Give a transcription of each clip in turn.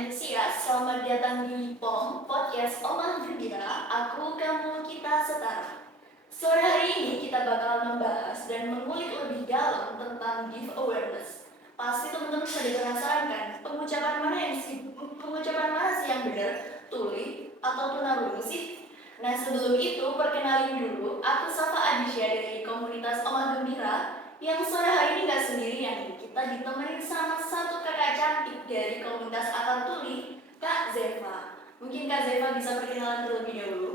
antusias, selamat datang di POM, Podcast Omah Gembira, Aku, Kamu, Kita Setara. Sore hari ini kita bakal membahas dan mengulik lebih dalam tentang gift awareness. Pasti teman-teman sudah penasaran kan, pengucapan mana sih yang benar, tuli atau tunarungu sih? Nah sebelum itu perkenalin dulu, aku Safa Adisya dari komunitas Omah Gembira yang sore hari ini nggak sendirian, kita ditemenin sama satu kakak cantik dari komunitas Akar Tuli, Kak Zeva. Mungkin Kak Zeva bisa perkenalan terlebih dahulu.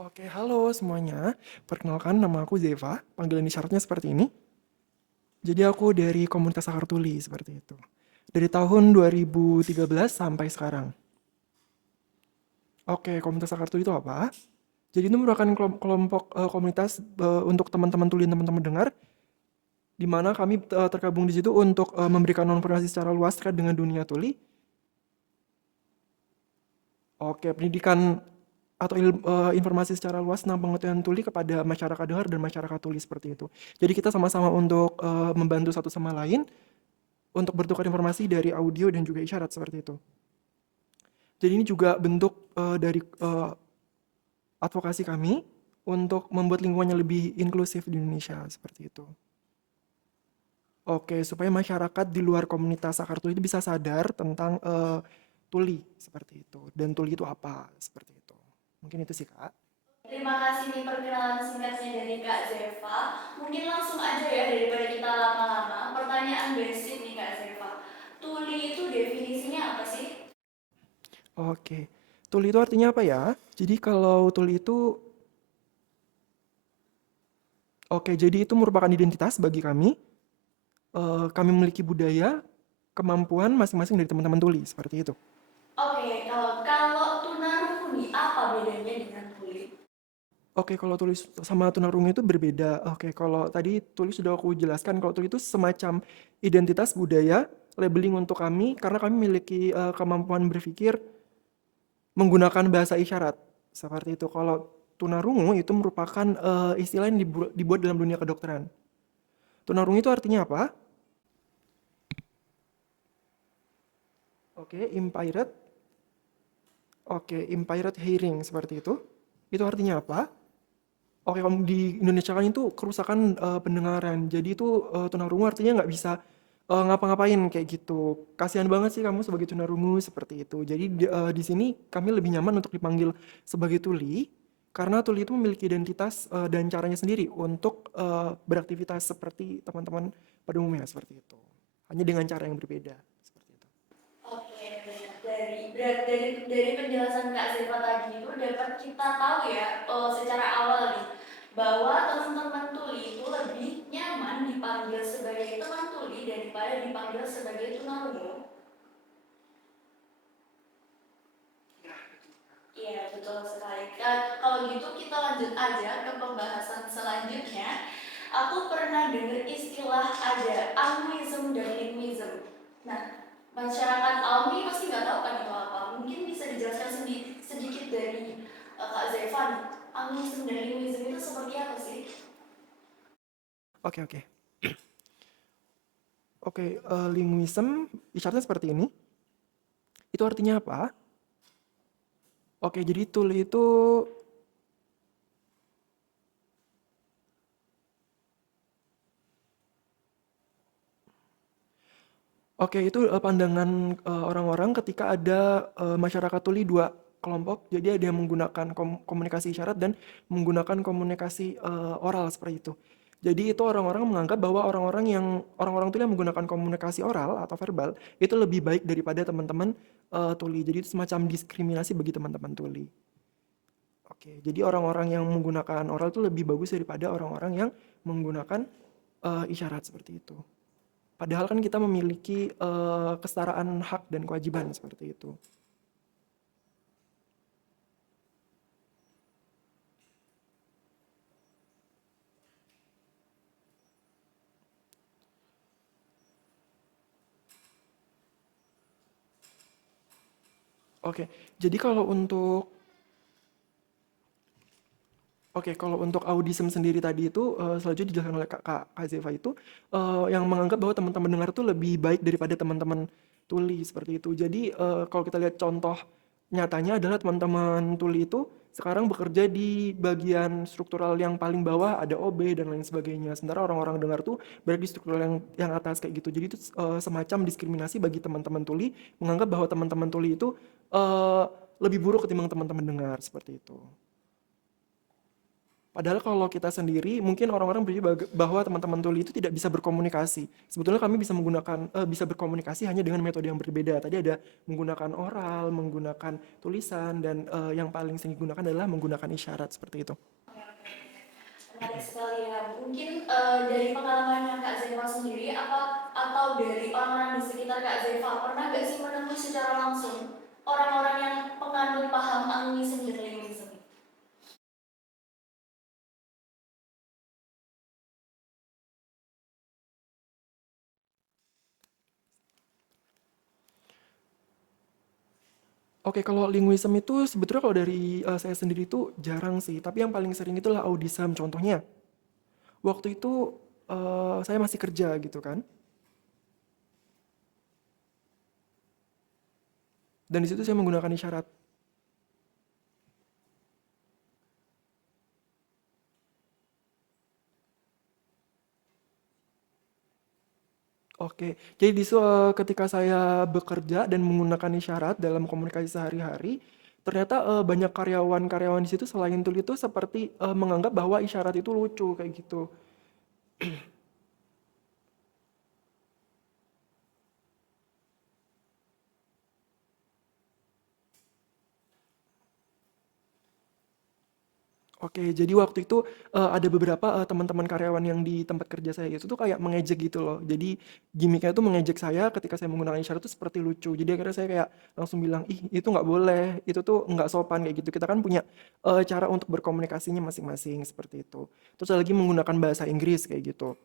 Oke, halo semuanya. Perkenalkan, nama aku Zeva. Panggilan isyaratnya seperti ini. Jadi aku dari komunitas Akar Tuli, seperti itu. Dari tahun 2013 sampai sekarang. Oke, komunitas Akar Tuli itu apa? Jadi itu merupakan kelompok komunitas untuk teman-teman tuli dan teman-teman dengar, di mana kami tergabung di situ untuk memberikan informasi secara luas terkait dengan dunia tuli. Oke, pendidikan atau informasi secara luas tentang pengetahuan tuli kepada masyarakat dengar dan masyarakat tuli seperti itu. Jadi kita sama-sama untuk membantu satu sama lain untuk bertukar informasi dari audio dan juga isyarat seperti itu. Jadi ini juga bentuk dari advokasi kami untuk membuat lingkungannya lebih inklusif di Indonesia seperti itu. Oke, supaya masyarakat di luar komunitas Akar Tuli itu bisa sadar tentang tuli seperti itu, dan tuli itu apa seperti itu. Mungkin itu sih Kak. Terima kasih nih perkenalan singkatnya dari Kak Zeva. Mungkin langsung aja ya daripada kita lama-lama. Pertanyaan basic nih Kak Zeva. Tuli itu definisinya apa sih? Oke, tuli itu artinya apa ya? Jadi kalau tuli itu, oke, jadi itu merupakan identitas bagi kami. Kami memiliki budaya, kemampuan masing-masing dari teman-teman tuli seperti itu. Oke, kalau tunarungu nih apa bedanya dengan tuli? Oke, kalau tulis sama tunarungu itu berbeda. Oke, kalau tadi tulis sudah aku jelaskan, kalau tulis itu semacam identitas budaya, labeling untuk kami, karena kami memiliki kemampuan berpikir menggunakan bahasa isyarat. Seperti itu. Kalau tunarungu itu merupakan istilah yang dibuat dalam dunia kedokteran. Tunarungu itu artinya apa? Oke, impaired. Oke, impaired hearing seperti itu. Itu artinya apa? Oke, kalau di Indonesia kan itu kerusakan pendengaran. Jadi itu tunarungu artinya nggak bisa ngapa-ngapain kayak gitu. Kasihan banget sih kamu sebagai tunarungu seperti itu. Jadi di sini kami lebih nyaman untuk dipanggil sebagai tuli karena tuli itu memiliki identitas dan caranya sendiri untuk beraktivitas seperti teman-teman pada umumnya seperti itu. Hanya dengan cara yang berbeda seperti itu. Oke, benar. Dari penjelasan Kak Zeva tadi itu dapat kita tahu ya, secara awal nih, bahwa teman-teman tuli itu lebih nyaman dipanggil sebagai teman tuli daripada dipanggil sebagai tunarungu. Iya, betul sekali. Kalau gitu kita lanjut aja ke pembahasan selanjutnya. Aku pernah dengar istilah ada almuism dan linguism. Nah, masyarakat Almi pasti nggak tahu kan itu apa. Mungkin bisa dijelaskan sedikit dari Kak Zevan. Almuism dan linguism itu seperti apa sih? Oke, oke. Oke, linguism isyaratnya seperti ini. Itu artinya apa? Oke, jadi tuli itu oke, itu pandangan orang-orang ketika ada masyarakat tuli dua kelompok. Jadi ada yang menggunakan komunikasi isyarat dan menggunakan komunikasi oral seperti itu. Jadi itu orang-orang menganggap bahwa orang-orang tuli yang menggunakan komunikasi oral atau verbal itu lebih baik daripada teman-teman tuli. Jadi itu semacam diskriminasi bagi teman-teman tuli. Oke, jadi orang-orang yang menggunakan oral itu lebih bagus daripada orang-orang yang menggunakan isyarat seperti itu. Padahal kan kita memiliki kesetaraan hak dan kewajiban seperti itu. Oke, jadi kalau untuk Oke, kalau untuk audism sendiri tadi itu, selanjutnya dijelaskan oleh Kak Zeva itu, yang menganggap bahwa teman-teman dengar tuh lebih baik daripada teman-teman tuli, seperti itu. Jadi, kalau kita lihat contoh nyatanya adalah teman-teman tuli itu sekarang bekerja di bagian struktural yang paling bawah, ada OB dan lain sebagainya. Sementara orang-orang dengar tuh berada di struktural yang atas kayak gitu. Jadi itu, semacam diskriminasi bagi teman-teman tuli, menganggap bahwa teman-teman tuli itu, eee, lebih buruk ketimbang teman-teman dengar, seperti itu. Padahal kalau kita sendiri, mungkin orang-orang bahwa teman-teman tuli itu tidak bisa berkomunikasi. Sebetulnya kami bisa bisa berkomunikasi hanya dengan metode yang berbeda. Tadi ada menggunakan oral, menggunakan tulisan, dan yang paling sering digunakan adalah menggunakan isyarat seperti itu. Menarik sekali ya. Mungkin dari pengalamannya Kak Zeva sendiri, atau dari orang-orang di sekitar Kak Zeva, pernah gak sih menemui secara langsung orang-orang yang penganut paham animisme dan leninisme? Oke, kalau linguism itu sebetulnya kalau dari saya sendiri itu jarang sih. Tapi yang paling sering itulah audism. Contohnya, waktu itu saya masih kerja gitu kan. Dan di situ saya menggunakan isyarat. Oke, jadi ketika saya bekerja dan menggunakan isyarat dalam komunikasi sehari-hari, ternyata banyak karyawan-karyawan di situ selain tuli itu seperti menganggap bahwa isyarat itu lucu kayak gitu. Oke, jadi waktu itu ada beberapa teman-teman karyawan yang di tempat kerja saya itu tuh kayak mengejek gitu loh. Jadi gimmicknya itu mengejek saya ketika saya menggunakan isyarat itu seperti lucu. Jadi akhirnya saya kayak langsung bilang, ih itu nggak boleh, itu tuh nggak sopan kayak gitu. Kita kan punya cara untuk berkomunikasinya masing-masing seperti itu. Terus ada lagi menggunakan bahasa Inggris kayak gitu.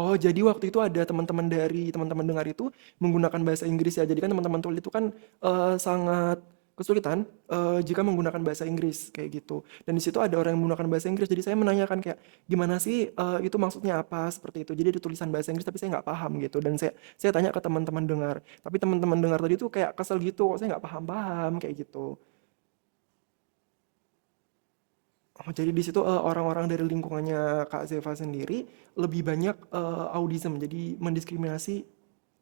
Oh, jadi waktu itu ada teman-teman dengar itu menggunakan bahasa Inggris ya. Jadi kan teman-teman tuli itu kan sangat kesulitan jika menggunakan bahasa Inggris kayak gitu. Dan di situ ada orang yang menggunakan bahasa Inggris. Jadi saya menanyakan kayak gimana sih itu maksudnya apa seperti itu. Jadi ada tulisan bahasa Inggris tapi saya nggak paham gitu. Dan saya tanya ke teman-teman dengar. Tapi teman-teman dengar tadi tuh kayak kesel gitu. Kok saya nggak paham-paham kayak gitu. Oh, jadi di situ orang-orang dari lingkungannya Kak Zeva sendiri lebih banyak audism, jadi mendiskriminasi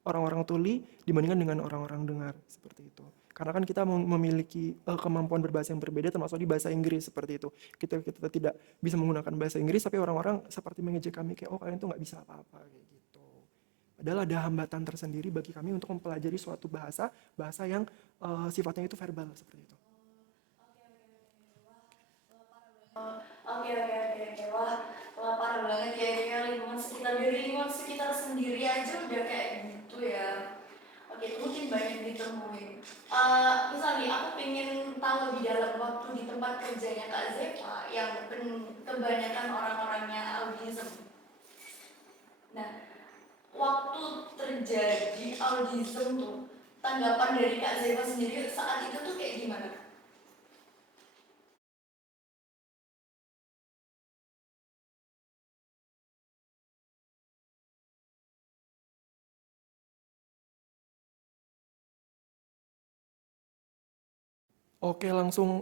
orang-orang tuli dibandingkan dengan orang-orang dengar seperti itu. Karena kan kita memiliki kemampuan berbahasa yang berbeda termasuk di bahasa Inggris seperti itu. Kita tidak bisa menggunakan bahasa Inggris tapi orang-orang seperti mengejek kami kayak oh kalian tuh nggak bisa apa-apa kayak gitu. Padahal ada hambatan tersendiri bagi kami untuk mempelajari suatu bahasa yang sifatnya itu verbal seperti itu. Oke oke oke oke. Wah parah banget ya, kayak lingkungan sekitar sendiri aja udah kayak gitu ya. Oke, itu mungkin banyak ditemuin. Misal nih, aku pengen tahu lebih dalam waktu di tempat kerjanya Kak Zeva yang kebanyakan orang-orangnya autism. Nah, waktu terjadi autism tuh, tanggapan dari Kak Zeva sendiri saat itu tuh kayak gimana? Oke langsung,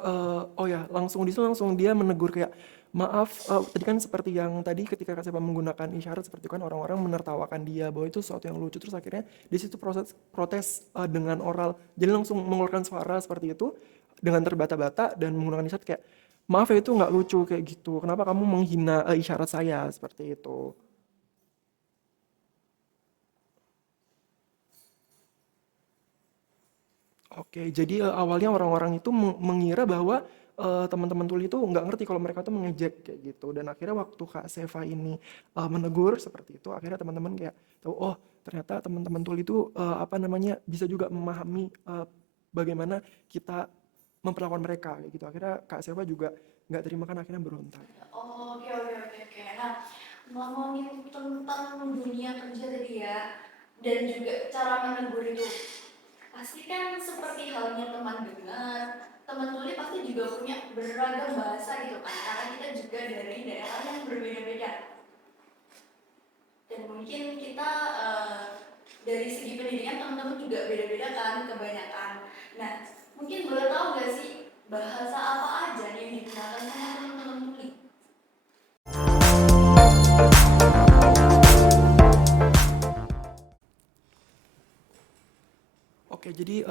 oh ya langsung di situ langsung dia menegur kayak, "Maaf," tadi kan seperti yang tadi ketika Kak Sepa menggunakan isyarat seperti itu kan orang-orang menertawakan dia bahwa itu sesuatu yang lucu, terus akhirnya di situ protes, dengan oral. Jadi langsung mengeluarkan suara seperti itu dengan terbata-bata dan menggunakan isyarat kayak, "Maaf ya itu nggak lucu," kayak gitu, "kenapa kamu menghina, isyarat saya?" Seperti itu. Oke, jadi, awalnya orang-orang itu mengira bahwa, teman-teman tuli itu nggak ngerti kalau mereka tuh mengejek kayak gitu dan akhirnya waktu Kak Seva ini, menegur seperti itu akhirnya teman-teman kayak tahu, oh ternyata teman-teman tuli itu, apa namanya, bisa juga memahami, bagaimana kita memperlakukan mereka kayak gitu. Akhirnya Kak Seva juga nggak terima kan akhirnya berontak. Oke oke oke oke. Nah, ngomongin tentang dunia kerja tadi ya. dan juga cara menegur itu pasti kan seperti halnya teman dengar, teman tuli pasti juga punya beragam bahasa gitu kan, karena kita juga dari daerah yang berbeda-beda dan mungkin kita dari segi pendidikan teman-teman juga beda-beda kan kebanyakan. Nah, mungkin boleh tahu gak sih bahasa apa aja yang digunakan sama teman-teman tuli? Oke, jadi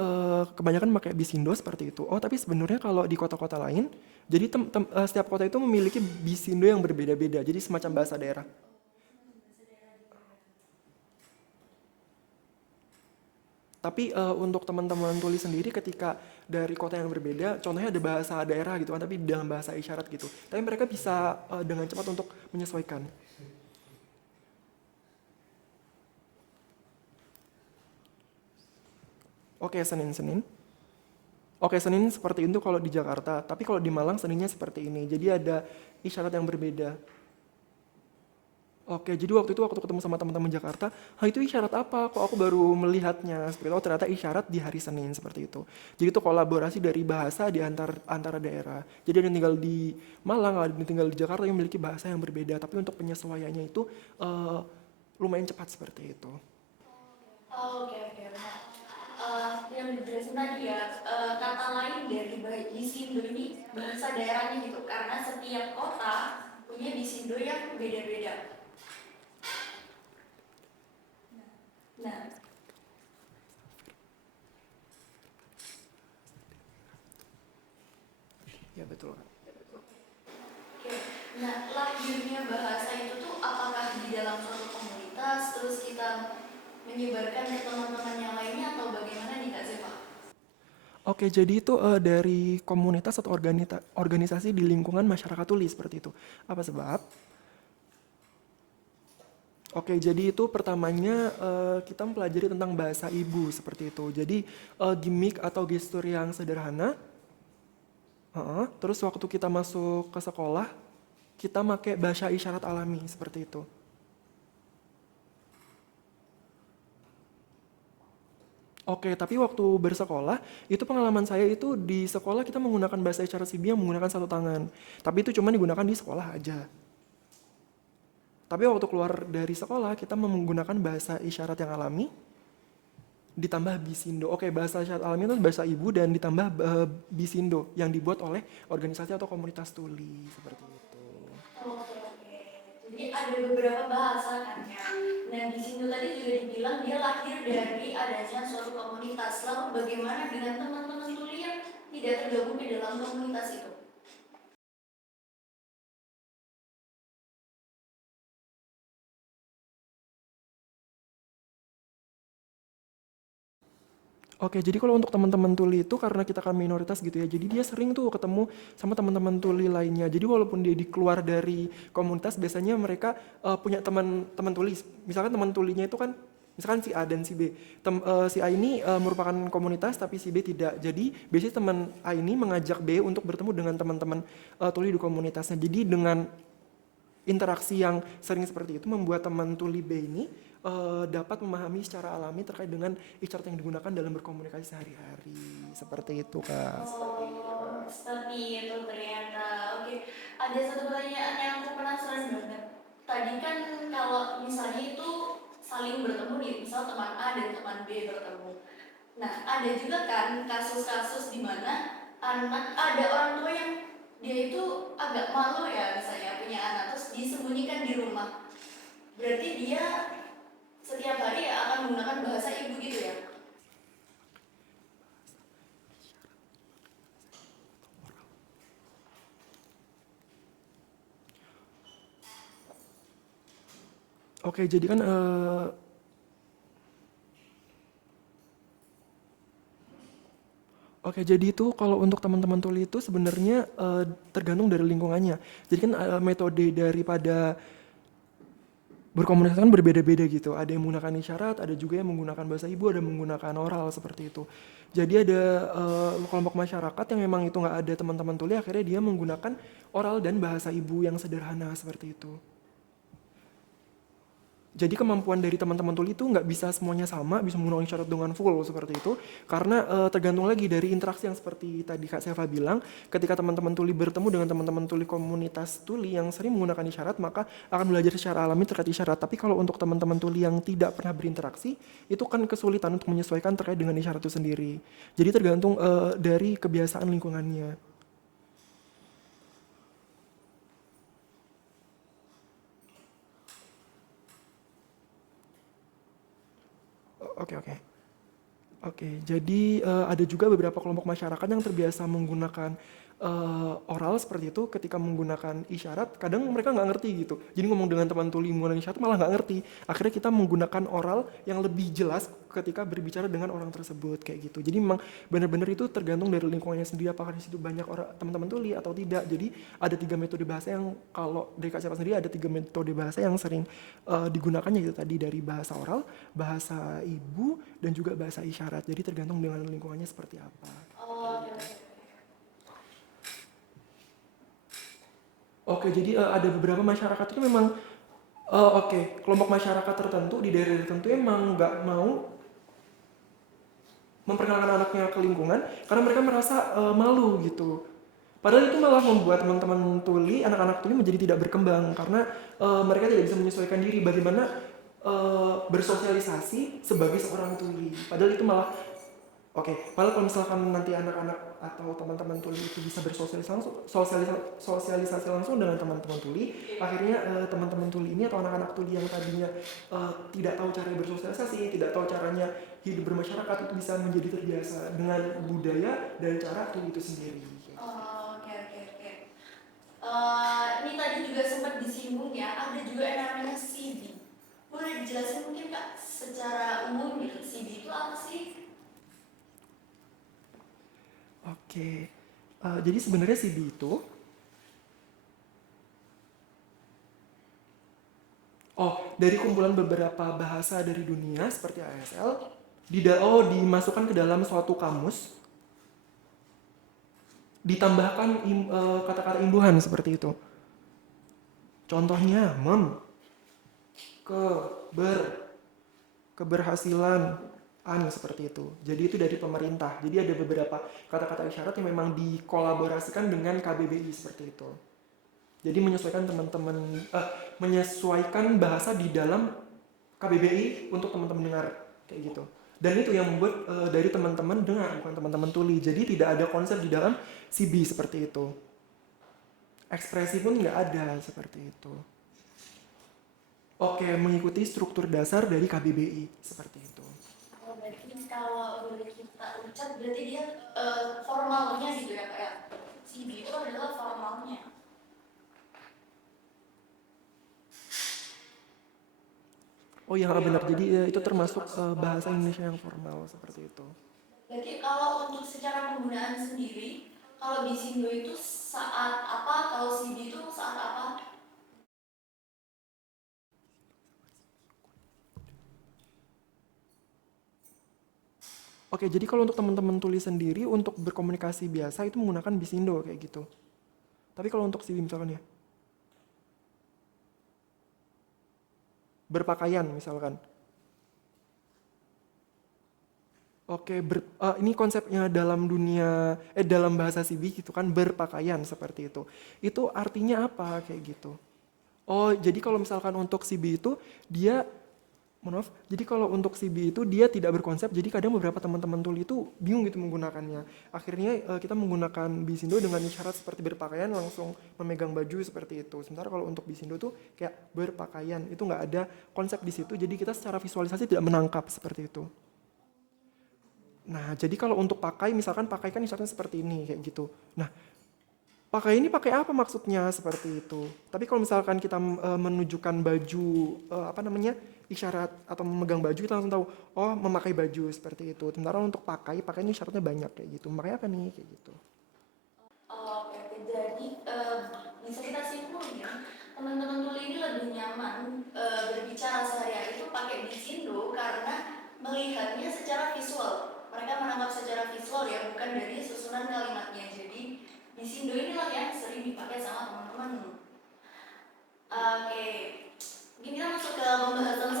kebanyakan pakai Bisindo seperti itu. Oh, tapi sebenarnya kalau di kota-kota lain, jadi setiap kota itu memiliki Bisindo yang berbeda-beda. Jadi semacam bahasa daerah. Tapi untuk teman-teman tuli sendiri ketika dari kota yang berbeda, contohnya ada bahasa daerah gitu kan, tapi dalam bahasa isyarat gitu. Tapi mereka bisa dengan cepat untuk menyesuaikan. Oke, Senin-Senin. Oke, Senin seperti itu kalau di Jakarta. Tapi kalau di Malang Seninnya seperti ini. Jadi ada isyarat yang berbeda. Oke, jadi waktu itu waktu ketemu sama teman-teman Jakarta, itu isyarat apa? Kok aku baru melihatnya seperti itu. Oh, ternyata isyarat di hari Senin seperti itu. Jadi itu kolaborasi dari bahasa di antara daerah. Jadi ada yang tinggal di Malang, ada yang tinggal di Jakarta yang memiliki bahasa yang berbeda. Tapi untuk penyesuaiannya itu lumayan cepat seperti itu. Oh, oke oke benar. Yang dijelasin tadi ya, kata lain dari Bisindo ini bahasa daerahnya gitu, karena setiap kota punya Bisindo yang beda-beda. Nah, Ya betul. oke. Nah, lahirnya bahasa itu tuh apakah di dalam suatu komunitas terus kita menyebarkan ke teman-teman yang lainnya atau bagaimana nih Kak Zepa? Oke, jadi itu dari komunitas atau organisasi di lingkungan masyarakat tuli seperti itu. Apa sebab? Oke, jadi itu pertamanya kita mempelajari tentang bahasa ibu seperti itu. Jadi gimmick atau gestur yang sederhana. Terus waktu kita masuk ke sekolah, kita pakai bahasa isyarat alami seperti itu. Oke, tapi waktu bersekolah, itu pengalaman saya itu di sekolah kita menggunakan bahasa isyarat Sibi yang menggunakan satu tangan. Tapi itu cuma digunakan di sekolah aja. Tapi waktu keluar dari sekolah, kita menggunakan bahasa isyarat yang alami, ditambah Bisindo. Oke, bahasa isyarat alami itu bahasa ibu dan ditambah Bisindo yang dibuat oleh organisasi atau komunitas tuli seperti itu. Oke oke. Jadi ada beberapa bahasa kan ya. Nah di sini tadi juga dibilang dia lahir dari adanya suatu komunitas. Lalu bagaimana dengan teman-teman tuli yang tidak tergabung di dalam komunitas itu? Oke, jadi kalau untuk teman-teman tuli itu karena kita kan minoritas gitu ya, jadi dia sering tuh ketemu sama teman-teman tuli lainnya. Jadi walaupun dia keluar dari komunitas, biasanya mereka punya teman-teman tuli. Misalkan teman tulinya itu kan, misalkan si A dan si B. Si A ini merupakan komunitas, tapi si B tidak. Jadi biasanya teman A ini mengajak B untuk bertemu dengan teman-teman tuli di komunitasnya. Jadi dengan interaksi yang sering seperti itu membuat teman tuli B ini dapat memahami secara alami terkait dengan isyarat yang digunakan dalam berkomunikasi sehari-hari. Seperti itu, Kak. Oh, seperti itu ternyata. Oke, ada satu pertanyaan yang aku penasaran banget. Tadi kan kalau misalnya itu saling bertemu nih, misal teman A dan teman B bertemu. Nah, ada juga kan kasus-kasus di mana ada orang tua yang dia itu agak malu ya misalnya punya anak terus disembunyikan di rumah. Berarti dia setiap hari ya akan menggunakan bahasa ibu gitu ya. Oke, jadi kan Oke, jadi itu kalau untuk teman-teman tuli itu sebenarnya tergantung dari lingkungannya. Jadi kan metode daripada berkomunikasi kan berbeda-beda gitu. Ada yang menggunakan isyarat, ada juga yang menggunakan bahasa ibu, ada yang menggunakan oral seperti itu. Jadi ada kelompok masyarakat yang memang itu nggak ada teman-teman tuli, akhirnya dia menggunakan oral dan bahasa ibu yang sederhana seperti itu. Jadi kemampuan dari teman-teman tuli itu nggak bisa semuanya sama, bisa menggunakan isyarat dengan full seperti itu, karena tergantung lagi dari interaksi yang seperti tadi Kak Seva bilang, ketika teman-teman tuli bertemu dengan teman-teman tuli komunitas tuli yang sering menggunakan isyarat, maka akan belajar secara alami terkait isyarat. Tapi kalau untuk teman-teman tuli yang tidak pernah berinteraksi, itu kan kesulitan untuk menyesuaikan terkait dengan isyarat itu sendiri. Jadi tergantung dari kebiasaan lingkungannya. Oke, oke. Oke, jadi ada juga beberapa kelompok masyarakat yang terbiasa menggunakan oral seperti itu ketika menggunakan isyarat. Kadang mereka nggak ngerti gitu. Jadi ngomong dengan teman tuli menggunakan isyarat malah nggak ngerti. Akhirnya kita menggunakan oral yang lebih jelas ketika berbicara dengan orang tersebut kayak gitu. Jadi memang benar-benar itu tergantung dari lingkungannya sendiri. Apakah di situ banyak orang teman-teman tuli atau tidak. Jadi ada 3 metode bahasa yang kalau dari Kak Siapa sendiri ada 3 metode bahasa yang sering digunakannya gitu tadi dari bahasa oral, bahasa ibu, dan juga bahasa isyarat. Jadi tergantung dengan lingkungannya seperti apa. Oh, oke, oke. Oke, jadi ada beberapa masyarakat itu memang oke, kelompok masyarakat tertentu di daerah tertentu emang nggak mau memperkenalkan anaknya ke lingkungan karena mereka merasa malu gitu. Padahal itu malah membuat teman-teman tuli, anak-anak tuli menjadi tidak berkembang karena mereka tidak bisa menyesuaikan diri bagaimana bersosialisasi sebagai seorang tuli. Padahal itu malah padahal kalau misalkan nanti anak-anak atau teman-teman tuli itu bisa sosialisasi langsung dengan teman-teman tuli, akhirnya teman-teman tuli ini atau anak-anak tuli yang tadinya tidak tahu cara bersosialisasi, tidak tahu caranya hidup bermasyarakat itu bisa menjadi terbiasa dengan budaya dan cara tuli itu sendiri. Oh, oke, oke, oke. Ini tadi juga sempat disinggung ya, ada juga yang namanya CB. Boleh dijelasin mungkin Kak secara umum gitu, CB itu apa sih? Oke, jadi sebenarnya CB itu dari kumpulan beberapa bahasa dari dunia seperti ASL dimasukkan ke dalam suatu kamus, ditambahkan kata-kata imbuhan seperti itu. Contohnya keberhasilan seperti itu. Jadi itu dari pemerintah. Jadi ada beberapa kata-kata isyarat yang memang dikolaborasikan dengan KBBI seperti itu. Jadi menyesuaikan bahasa di dalam KBBI untuk teman-teman dengar kayak gitu. Dan itu yang membuat dari teman-teman dengar bukan teman-teman tuli. Jadi tidak ada konsep di dalam CB seperti itu. Ekspresi pun nggak ada seperti itu. Oke, mengikuti struktur dasar dari KBBI seperti itu. Oh, berarti kalau boleh kita ucap berarti dia formalnya gitu ya kayak CB itu adalah formalnya. Oh iya benar, jadi itu termasuk bahasa Indonesia yang formal seperti itu. Jadi kalau untuk secara penggunaan sendiri, kalau Bisindo itu saat apa, kalau CB itu saat apa? Oke, jadi kalau untuk teman-teman tulis sendiri untuk berkomunikasi biasa itu menggunakan Bisindo kayak gitu. Tapi kalau untuk CB misalkan ya, berpakaian misalkan. Oke, ini konsepnya dalam dunia dalam bahasa CB gitu kan, berpakaian seperti itu. Itu artinya apa kayak gitu? Oh, jadi kalau misalkan untuk CB itu dia maaf, jadi kalau untuk CB itu dia tidak berkonsep, jadi kadang beberapa teman-teman tuli itu bingung gitu menggunakannya. Akhirnya kita menggunakan Bisindo dengan isyarat seperti berpakaian langsung memegang baju seperti itu. Sementara kalau untuk Bisindo tuh kayak berpakaian, itu nggak ada konsep di situ, jadi kita secara visualisasi tidak menangkap seperti itu. Nah, jadi kalau untuk pakai, misalkan pakai kan isyaratnya seperti ini kayak gitu. Nah, pakai ini pakai apa maksudnya seperti itu. Tapi kalau misalkan kita menunjukkan baju isyarat atau memegang baju, kita langsung tahu oh memakai baju seperti itu. Sementara untuk pakai ini syaratnya banyak kayak gitu. Makanya apa nih kayak gitu. Oh, oke, oke. Jadi bisa kita simpulin ya, teman-teman tuli ini lebih nyaman berbicara sehari-hari itu pakai Bisindo karena melihatnya secara visual. Mereka menangkap secara visual ya, bukan dari susunan kalimatnya. Jadi Bisindo inilah yang sering dipakai sama teman-teman. Oke, mungkin kita masuk ke pembahasan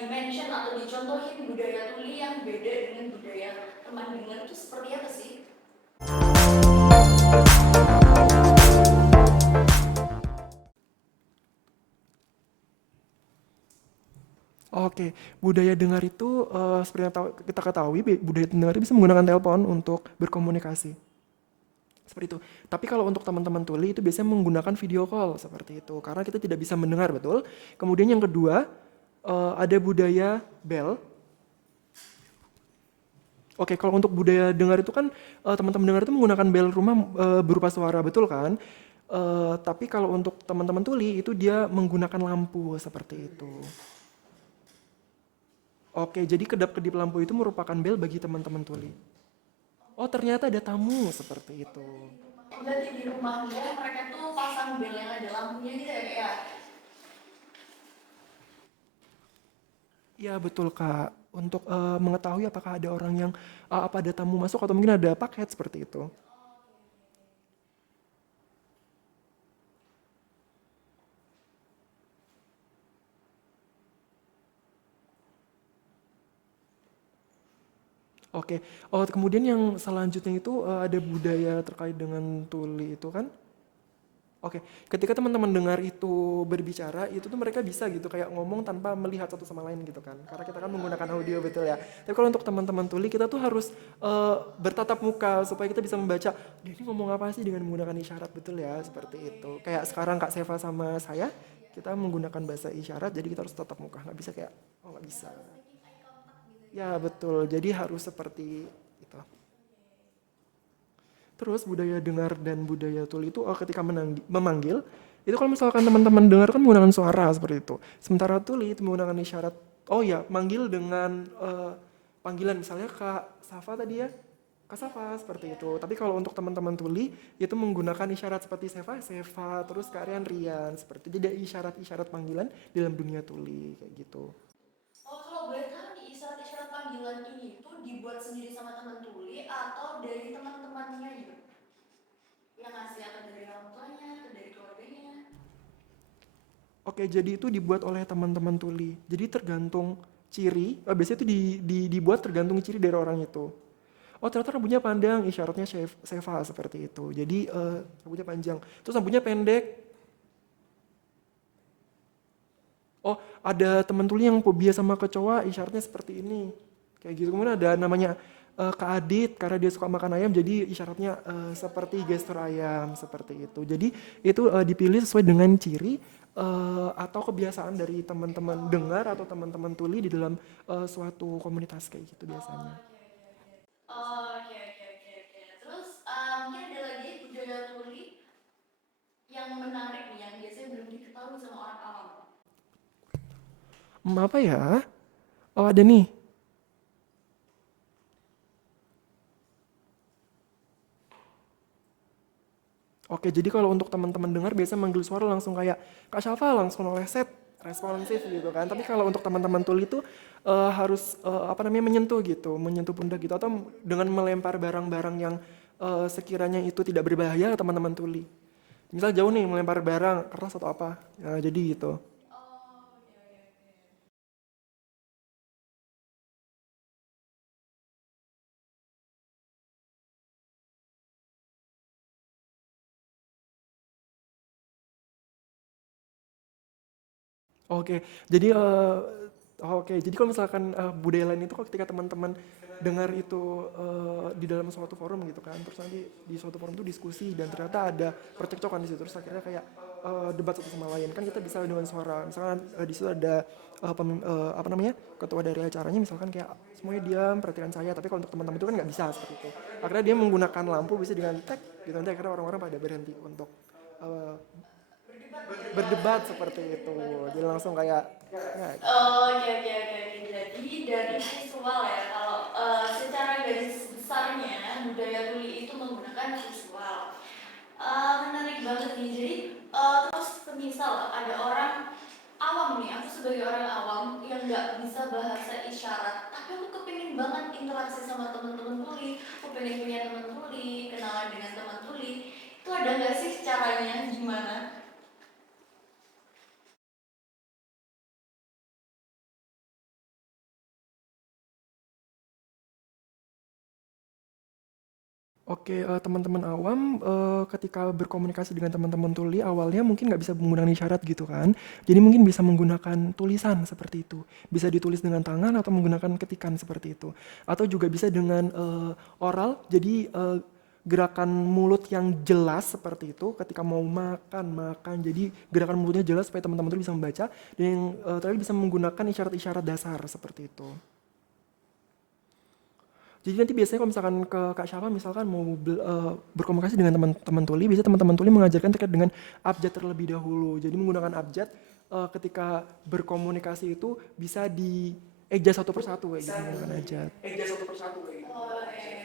di-mention atau dicontohin budaya tuli yang beda dengan budaya teman dengar itu seperti apa sih? Oke, budaya dengar itu seperti yang kita ketahui, budaya dengar itu bisa menggunakan telepon untuk berkomunikasi. Seperti itu. Tapi kalau untuk teman-teman tuli itu biasanya menggunakan video call seperti itu, karena kita tidak bisa mendengar, betul. Kemudian yang kedua, ada budaya bel. Oke, kalau untuk budaya dengar itu kan teman-teman dengar itu menggunakan bel rumah berupa suara, betul kan? Tapi kalau untuk teman-teman tuli itu dia menggunakan lampu seperti itu. Oke, jadi kedap-kedip lampu itu merupakan bel bagi teman-teman tuli. Oh, ternyata ada tamu seperti itu. Berarti di rumahnya mereka tuh pasang bel yang ada lampunya gitu ya kayak. Ya, betul Kak. Untuk mengetahui apakah ada orang yang apa ada tamu masuk atau mungkin ada paket seperti itu. Oke. Oh, kemudian yang selanjutnya itu ada budaya terkait dengan tuli itu kan? Oke, ketika teman-teman dengar itu berbicara, itu tuh mereka bisa gitu kayak ngomong tanpa melihat satu sama lain gitu kan. Karena kita kan menggunakan audio, betul ya. Tapi kalau untuk teman-teman tuli kita tuh harus bertatap muka supaya kita bisa membaca dia ini ngomong apa sih dengan menggunakan isyarat, betul ya, seperti itu. Kayak sekarang Kak Seva sama saya, kita menggunakan bahasa isyarat jadi kita harus tatap muka, nggak bisa kayak oh nggak bisa. Ya betul, jadi harus seperti itu. Terus budaya dengar dan budaya tuli itu ketika memanggil, itu kalau misalkan teman-teman dengar kan menggunakan suara seperti itu. Sementara tuli itu menggunakan isyarat. Oh ya, manggil dengan panggilan misalnya Kak Safa tadi ya, Kak Safa seperti itu. Tapi kalau untuk teman-teman tuli itu menggunakan isyarat seperti Seva, Seva, terus Kak Rian, Rian seperti itu. Jadi ada isyarat-isyarat panggilan dalam dunia tuli kayak gitu. Oh, kalau boleh tahu nih isyarat-isyarat panggilan ini tuh dibuat sendiri sama teman tuli atau dari teman-temannya gitu? Yang ngasih atau dari orang tuanya atau dari keluarganya? Oke, jadi itu dibuat oleh teman-teman tuli. Jadi tergantung ciri, biasanya itu dibuat tergantung ciri dari orang itu. Oh, ternyata rambutnya panjang, isyaratnya Seva seperti itu. Jadi rambutnya panjang. Terus rambutnya pendek. Oh, ada teman tuli yang fobia sama kecoa, isyaratnya seperti ini. Kayak gitu. Kemudian ada namanya Kak Adit, karena dia suka makan ayam, jadi isyaratnya seperti gestur ayam, seperti itu. Jadi itu dipilih sesuai dengan ciri atau kebiasaan dari teman-teman dengar atau teman-teman tuli di dalam suatu komunitas kayak gitu biasanya. Oh, oke oke oke oke. Terus mungkin ada lagi budaya tuli yang menarik nih yang biasanya belum diketahui sama orang awam. Apa ya? Oh, ada nih. Oke, jadi kalau untuk teman-teman dengar biasanya manggil suara langsung kayak Kak Syafa langsung oleh set responsif gitu kan. Tapi kalau untuk teman-teman tuli itu harus apa namanya menyentuh gitu, menyentuh pundak gitu atau dengan melempar barang-barang yang sekiranya itu tidak berbahaya ke teman-teman tuli. Misal jauh nih melempar barang keras atau apa. Nah, jadi gitu. Oke, jadi jadi kalau misalkan budaya lain itu kalau ketika teman-teman dengar itu di dalam suatu forum gitu kan, terus nanti di suatu forum itu diskusi dan ternyata ada percekcokan di situ, terus akhirnya kayak debat satu sama lain kan kita bisa dengan suara, misalkan di situ ada apa namanya ketua dari acaranya misalkan kayak semuanya diam perhatikan saya, tapi kalau untuk teman-teman itu kan nggak bisa seperti itu. Akhirnya dia menggunakan lampu bisa dengan tek gitu nanti akhirnya orang-orang pada berhenti untuk eh, berdebat seperti itu jadi langsung kayak ya, Oh, oke oke oke oke. Jadi dari visual ya, kalau secara garis besarnya budaya tuli itu menggunakan visual. Menarik banget nih. Jadi terus semisal ada orang awam nih, aku sebagai orang awam yang nggak bisa bahasa isyarat, tapi aku kepingin banget interaksi sama teman-teman tuli, aku pengen punya teman tuli, kenalan dengan teman tuli. Itu ada nggak sih caranya gimana? Oke, teman-teman awam, ketika berkomunikasi dengan teman-teman tuli awalnya mungkin nggak bisa menggunakan isyarat gitu kan. Jadi mungkin bisa menggunakan tulisan seperti itu. Bisa ditulis dengan tangan atau menggunakan ketikan seperti itu. Atau juga bisa dengan oral, jadi gerakan mulut yang jelas seperti itu ketika mau makan. Jadi gerakan mulutnya jelas supaya teman-teman tuli bisa membaca. Dan yang terakhir bisa menggunakan isyarat-isyarat dasar seperti itu. Jadi nanti biasanya kalau misalkan ke Kak Syafa misalkan mau berkomunikasi dengan teman-teman tuli, biasanya teman-teman tuli mengajarkan terkait dengan abjad terlebih dahulu. Jadi menggunakan abjad ketika berkomunikasi itu bisa di eja satu persatu kayak gitu menggunakan abjad. Oh, iya.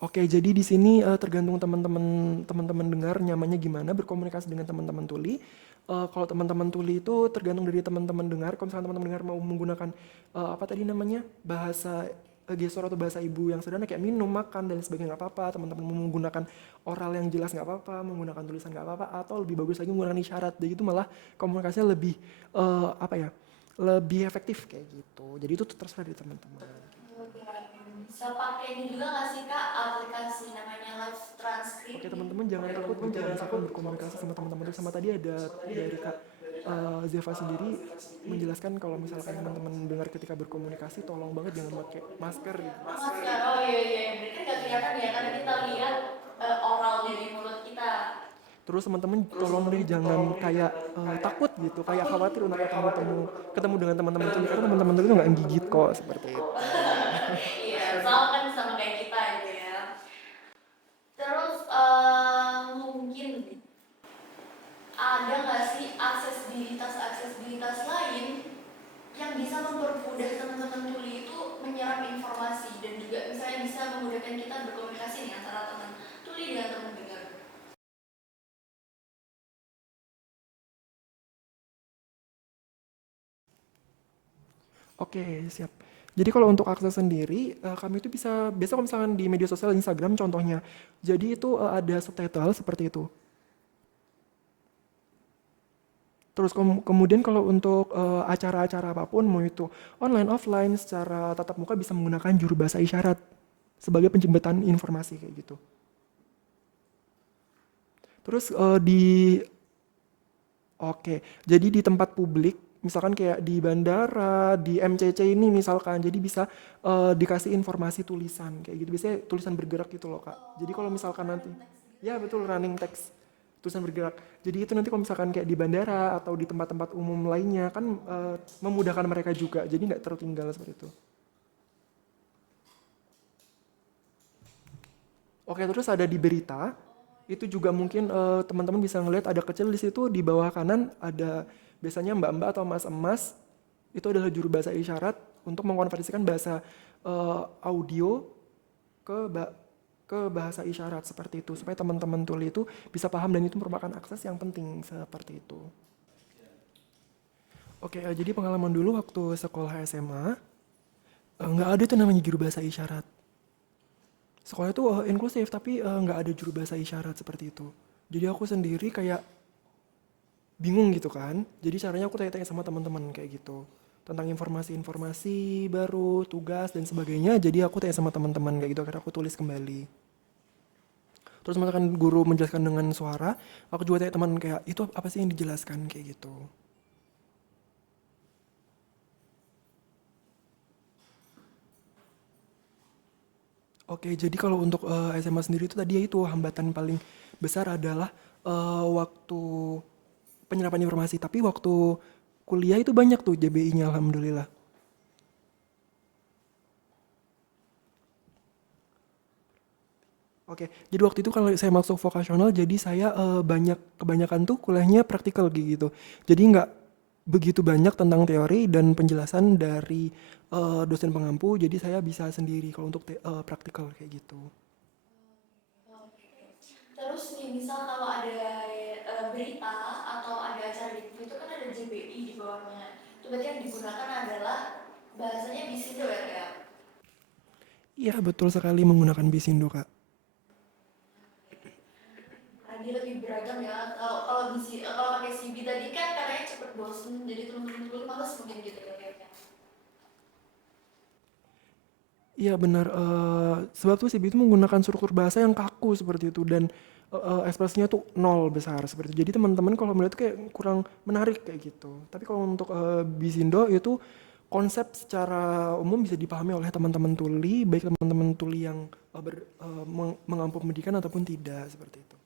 Oke, jadi di sini tergantung teman-teman dengar nyamannya gimana berkomunikasi dengan teman-teman tuli. Kalau teman-teman tuli itu tergantung dari teman-teman dengar. Kalau misalkan teman-teman dengar mau menggunakan apa tadi namanya bahasa gestur atau bahasa ibu yang sederhana kayak minum, makan dan sebagainya nggak apa-apa. Teman-teman mau menggunakan oral yang jelas nggak apa-apa, menggunakan tulisan nggak apa-apa, atau lebih bagus lagi menggunakan isyarat. Jadi itu malah komunikasinya lebih apa ya, lebih efektif kayak gitu. Jadi itu terserah dari teman-teman. Bisa pakai ini juga nggak sih Kak, aplikasi namanya Live Transcript Oke gitu? teman-teman jangan takut ketika misalkan berkomunikasi sama teman-teman itu sama tadi ada dari Kak Zeva sendiri menjelaskan kalau misalkan teman-teman dengar ketika berkomunikasi tolong banget jangan pakai masker gitu. Masker, oh iya iya, berarti nggak kelihatan ya karena kita lihat oral dari mulut kita. Terus teman-teman tolong deh jangan kayak takut gitu, kayak khawatir untuk ketemu dengan teman-teman itu karena teman-teman itu nggak gigit kok seperti itu. Iya, sama kan sama kayak kita gitu ya. Terus mungkin ada nggak sih aksesibilitas lain yang bisa mempermudah teman-teman tuli itu menyerap informasi dan juga misalnya bisa memudahkan kita berkomunikasi nih antara teman tuli dengan teman dengar. Oke, siap. Jadi kalau untuk akses sendiri, kami itu bisa, biasa kalau misalkan di media sosial Instagram contohnya, jadi itu ada subtitle seperti itu. Terus kemudian kalau untuk acara-acara apapun, mau itu online, offline, secara tatap muka bisa menggunakan juru bahasa isyarat sebagai penjembatan informasi kayak gitu. Terus oke, jadi di tempat publik, misalkan kayak di bandara, di MCC ini misalkan, jadi bisa dikasih informasi tulisan kayak gitu. Biasanya tulisan bergerak gitu loh Kak. Jadi kalau misalkan nanti, ya betul running text, tulisan bergerak. Jadi itu nanti kalau misalkan kayak di bandara atau di tempat-tempat umum lainnya kan memudahkan mereka juga. Jadi nggak tertinggal seperti itu. Oke, terus ada di berita, itu juga mungkin teman-teman bisa ngelihat ada kecil di situ di bawah kanan ada biasanya mbak-mbak atau mas-emas itu adalah juru bahasa isyarat untuk mengkonversikan bahasa audio ke ke bahasa isyarat seperti itu supaya teman-teman tuli itu bisa paham dan itu merupakan akses yang penting seperti itu. Oke, jadi pengalaman dulu waktu sekolah SMA nggak ada tuh namanya juru bahasa isyarat. Sekolah itu inklusif tapi nggak ada juru bahasa isyarat seperti itu. Jadi aku sendiri kayak bingung gitu kan. Jadi caranya aku tanya-tanya sama teman-teman kayak gitu. Tentang informasi-informasi baru, tugas dan sebagainya. Jadi aku tanya sama teman-teman kayak gitu. Akhirnya aku tulis kembali. Terus misalkan guru menjelaskan dengan suara, aku juga tanya teman kayak itu apa sih yang dijelaskan kayak gitu. Oke, jadi kalau untuk SMA sendiri itu tadi ya itu hambatan paling besar adalah waktu penyerapan informasi. Tapi waktu kuliah itu banyak tuh JBI-nya alhamdulillah. Oke, jadi waktu itu kalau saya masuk vokasional, jadi saya kebanyakan tuh kuliahnya praktikal gitu. Jadi nggak begitu banyak tentang teori dan penjelasan dari dosen pengampu, jadi saya bisa sendiri kalau untuk praktikal kayak gitu. Terus nih misal kalau ada berita atau ada acara di TV itu kan ada JBI di bawahnya. Itu berarti yang digunakan adalah bahasanya bisindo ya kayak. Iya betul sekali menggunakan Bisindo Kak. Nah, dia lebih beragam ya. Kalau kalau pakai CB tadi kan katanya cepet bosen, jadi temen-temen dulu males mungkin gitu ya kayaknya. Iya benar, sebab tuh si B itu menggunakan struktur bahasa yang kaku seperti itu dan, ekspresinya tuh nol besar seperti itu. Jadi teman-teman kalau melihat tuh kayak kurang menarik kayak gitu. Tapi kalau untuk, Bisindo itu konsep secara umum bisa dipahami oleh teman-teman tuli, baik teman-teman tuli yang, mengampu pendidikan ataupun tidak, seperti itu.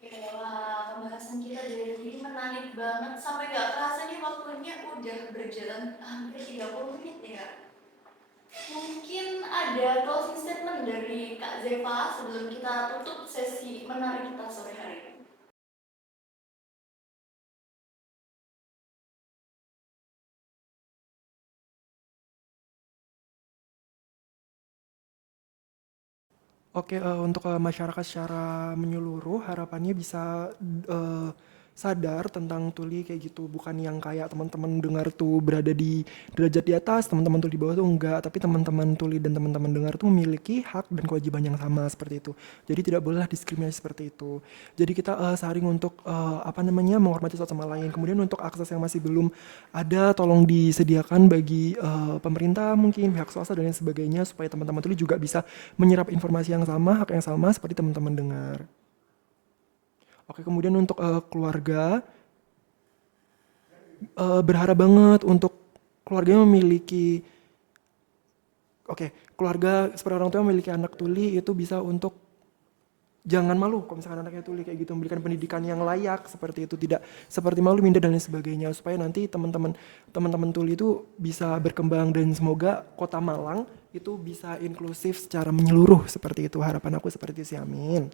Oke, wah pembahasan kita dari tadi menarik banget sampai gak kerasa nih waktunya udah berjalan hampir 30 menit ya. Mungkin ada closing statement dari Kak Zefa sebelum kita tutup sesi menarik kita sore hari ini. Oke, untuk, masyarakat secara menyeluruh harapannya bisa, eee, sadar tentang tuli kayak gitu, bukan yang kayak teman-teman dengar tuh berada di derajat di atas, teman-teman tuli di bawah tuh enggak, tapi teman-teman tuli dan teman-teman dengar tuh memiliki hak dan kewajiban yang sama seperti itu. Jadi tidak bolehlah diskriminasi seperti itu. Jadi kita, saring untuk, apa namanya, menghormati satu sama lain. Kemudian untuk akses yang masih belum ada, tolong disediakan bagi, pemerintah mungkin, pihak swasta dan lain sebagainya supaya teman-teman tuli juga bisa menyerap informasi yang sama, hak yang sama seperti teman-teman dengar. Oke, kemudian untuk keluarga, berharap banget untuk keluarga memiliki, oke, keluarga seperti orang tua memiliki anak tuli itu bisa untuk jangan malu kalau misalkan anaknya tuli kayak gitu, memberikan pendidikan yang layak seperti itu, tidak seperti malu, minder dan lain sebagainya, supaya nanti teman-teman tuli itu bisa berkembang dan semoga Kota Malang itu bisa inklusif secara menyeluruh seperti itu. Harapan aku seperti itu sih, amin.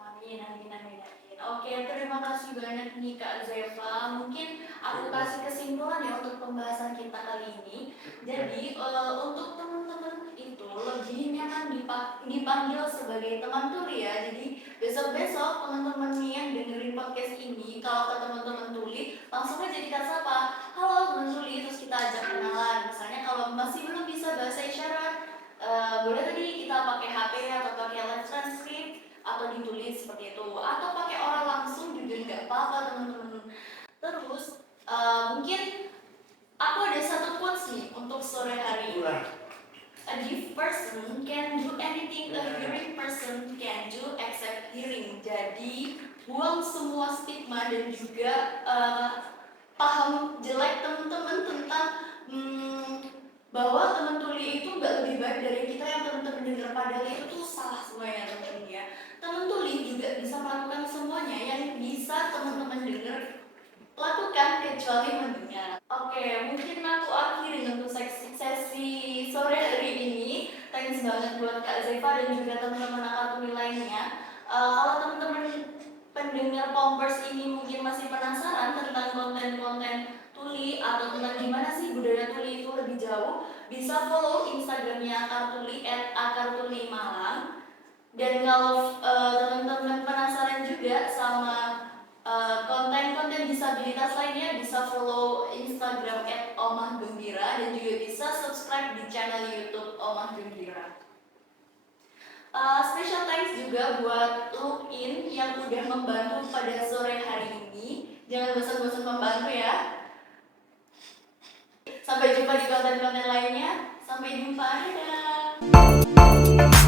Amin, amin, amin, amin. Oke, terima kasih banyak nih Kak Zeva. Mungkin aku kasih kesimpulan ya untuk pembahasan kita kali ini. Jadi untuk teman-teman itu lebih nyaman dipanggil sebagai teman tuli ya. Jadi besok-besok teman-teman nih yang dengerin podcast ini, kalau ke teman-teman tuli, langsung aja dikasih sapa. Halo teman tuli, terus kita ajak kenalan. Misalnya kalau masih belum bisa bahasa isyarat, boleh tadi kita pakai HP atau pakai live transcript atau ditulis seperti itu, atau pakai orang langsung juga nggak apa-apa teman-teman. Terus mungkin aku ada satu quotes nih untuk sore hari ini. A deaf person can do anything a hearing person can do except hearing. Jadi buang semua stigma dan juga paham jelek teman-teman tentang bahwa teman tuli itu nggak lebih baik dari kita yang teman-teman dengar, padahal itu tuh salah semuanya teman-teman ya. Teman tuli juga bisa melakukan semuanya yang bisa teman-teman dengar lakukan kecuali mendengar. Oke, mungkin aku akhiri untuk sesi sore hari ini. Thanks banget buat Kak Zeva dan juga teman-teman akademi lainnya. Kalau teman-teman pendengar Pompers ini mungkin masih penasaran tentang konten-konten tuli atau tentang gimana sih budaya tuli itu lebih jauh, bisa follow Instagramnya Akartuli @akartulimalang. Dan kalau teman-teman penasaran juga sama konten-konten disabilitas lainnya, bisa follow Instagram @omahgembira dan juga bisa subscribe di channel YouTube Omah Gembira. Special thanks juga buat Lookin yang udah membantu pada sore hari ini. Jangan bosan-bosan membantu ya. Sampai jumpa di konten-konten lainnya. Sampai jumpa, dadah.